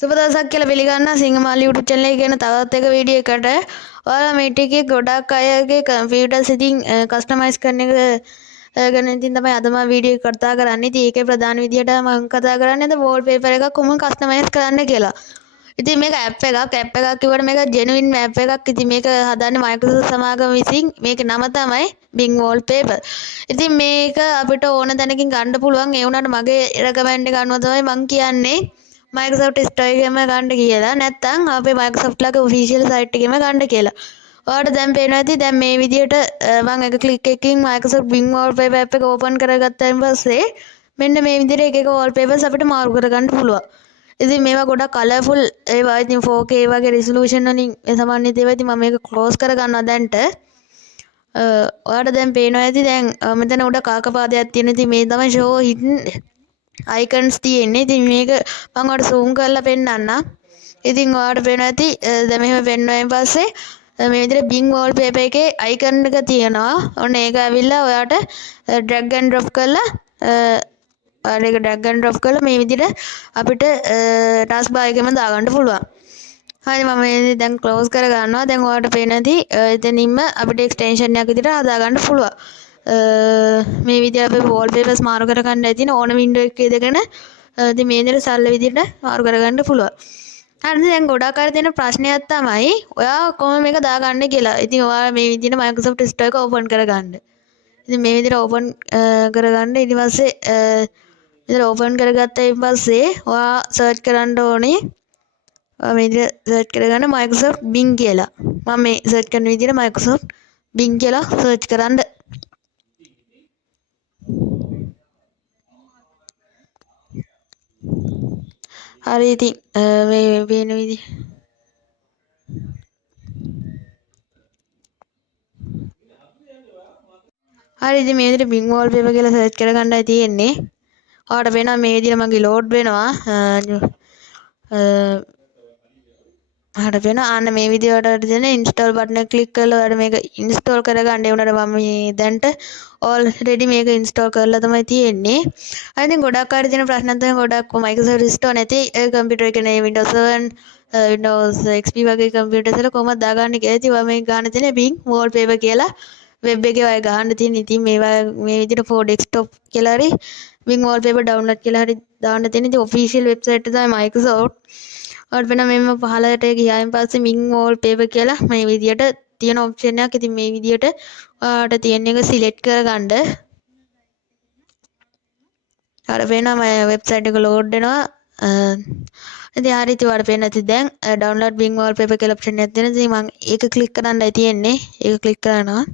සුබ දවසක් කියලා පිළිගන්නවා සිංහමාලි YouTube channel එකේ කියන තවත් එක වීඩියෝ එකකට. ඔයාලා මේ ටිකේ ගොඩක් අයගේ කම්පියුටර්ස් ඉතින් කස්ටමයිස් කරන එක ගැන ඉතින් තමයි අද මම වීඩියෝ එක කතා කරන්නේ. ඉතින් ඒකේ ප්‍රධාන විදියට මම කතා කරන්නේ අද වෝල්පේපර් එකක් කොහොමද කස්ටමයිස් කරන්න කියලා. ඉතින් මේක ඇප් එකක් කිව්වට මේක ජෙනුයින් ඇප් එකක්. ඉතින් මේක හදන්නේ Microsoft සමාගම විසින්. මේකේ නම තමයි Bing Wallpaper. ඉතින් මේක අපිට ඕන තැනකින් ගන්න පුළුවන්. ඒ වුණාට මගේ රෙකමෙන්ඩ් එක අනුව තමයි මම කියන්නේ Microsoft Store එකේම ගන්න කියලා. නැත්නම් අපේ Microsoft ලගේ official site එකේම ගන්න කියලා. ඔයාලට දැන් පේනවා ඇති දැන් මේ විදියට මම එක ක්ලික් එකකින් Microsoft Bing Wallpaper app එක open කරගත්තාන් පස්සේ මෙන්න මේ විදියට එක wallpapers අපිට මාරු කරගන්න පුළුවන්. ඉතින් මේවා ගොඩක් කලර්ෆුල් ඒවා ඉතින් 4K වගේ resolution වලින් සමන්විත ඒවා. ඉතින් මම මේක close කරගන්නවා දැන්ට. ඔයාලට දැන් පේනවා ඇති දැන් මෙතන උඩ කාකපාදයක් තියෙන. ඉතින් මේ තමයි show hidden icons තියෙන්නේ. ඉතින් මේක මම ඔයාලට zoom කරලා පෙන්නන්නම්. ඉතින් ඔයාලට පේනවා ඇති දැන් මෙහෙම පෙන්වුවායින් පස්සේ මේ විදිහට Bing wallpaper එකේ icon එක තියෙනවා. ඔන්න ඒක ඇවිල්ලා ඔයාලට drag and drop කරලා ඒක drag and drop කරලා මේ විදිහට අපිට taskbar එකෙම දාගන්න පුළුවන්. හරි මම මේ දැන් close කර ගන්නවා. දැන් ඔයාලට පේන ඇති එතනින්ම අපිට extension එකක් විදිහට හදාගන්න පුළුවන්. මේ විදිහට අපි wallpapers මාරු කරගන්න ඇතින ඕන window එකේ ඉඳගෙන ඉතින් මේ විදිහට සරල විදිහට මාරු කරගන්න පුළුවන්. හරිද දැන් ගොඩක් අය තියෙන ප්‍රශ්නයක් තමයි ඔයා කොහොම මේක දාගන්නේ කියලා. ඉතින් ඔයා මේ විදිහට Microsoft Store එක open කරගන්න. ඉතින් මේ විදිහට open කරගන්න ඊට පස්සේ විදිහට open කරගත්තායින් පස්සේ ඔයා search කරන්න ඕනේ මේ විදිහට search කරගන්න Microsoft Bing කියලා. මම මේ search කරන විදිහට Microsoft Bing කියලා search කරන්න. හරි ඉතින් මේ වෙන විදිහ හරි ඉතින් මේ විදිහට Bing wallpaper කියලා search කරගන්නයි තියෙන්නේ. ඔයාලට වෙනවා මේ විදිහට මගේ load වෙනවා. හරි වෙන අන්න මේ විදිහට තියෙන install button එක click කරලා ඔයාලට මේක install කරගන්න. ඒ වුණාට මම මේ දැන්ට already මේක install කරලා තමයි තියෙන්නේ. I think ගොඩක් අය තියෙන ප්‍රශ්න තමයි ගොඩක් Microsoft Store නැති කම්පියුටර් එකේ නේ Windows 7 Windows XP වගේ කම්පියුටර්ස් වල කොහොමද දාගන්නේ කියලා. ඉතින් මම මේක ගන්න තියෙන්නේ Bing wallpaper කියලා වෙබ් එකේ ඔය ගහන්න තියෙන. ඉතින් මේවා මේ විදිහට for desktop කියලා හරි Bing wallpaper download කියලා හරි දාන්න තියෙන. ඉතින් official website එක තමයි Microsoft. ඔයාලට වෙන මෙන්න පහළට ගියායින් පස්සේ Bing wallpaper කියලා මේ විදිහට තියෙන option එකක්. ඉතින් මේ විදිහට ඔයාලට තියෙන එක select කරගන්න. අර වෙනම වෙබ්සයිට් එක load වෙනවා. ඉතින් හරි ඉතින් ඔයාලට පේන්න ඇති දැන් download Bing wallpaper කියලා option එකක් තියෙනවා. ඉතින් මම ඒක click කරන්නයි තියෙන්නේ. ඒක click කරනවා.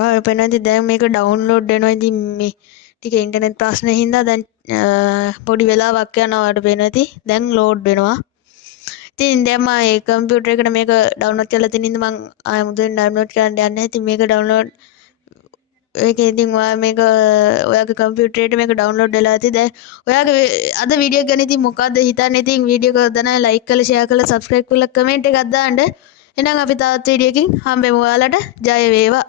ඔයාලට පේනවා ඉතින් දැන් මේක download වෙනවා. ඉතින් මේ ටික ඉන්ටර්නෙට් ප්‍රශ්න හින්දා දැන් පොඩි වෙලාවක් යනවා. ඔයාලට පේනවා ඇති දැන් load වෙනවා. ඉතින් දැන් මම ඒ කම්පියුටර් එකට මේක download කරලා තියෙන ඉඳන් මම ආයෙ මුලින් download කරන්න යන්නේ නැහැ. ඉතින් මේක download ඒකේ ඉතින් ඔයා මේක ඔයාගේ කම්පියුටර් එකට මේක download වෙලා ඇති. දැන් ඔයාගේ අද වීඩියෝ එක ගැන ඉතින් මොකද්ද හිතන්නේ? ඉතින් වීඩියෝ එක දැන් like කරලා share කරලා subscribe කරලා comment එකක් දාන්න. එහෙනම් අපි තවත් වීඩියෝ එකකින් හම්බෙමු. ඔයාලට ජය වේවා.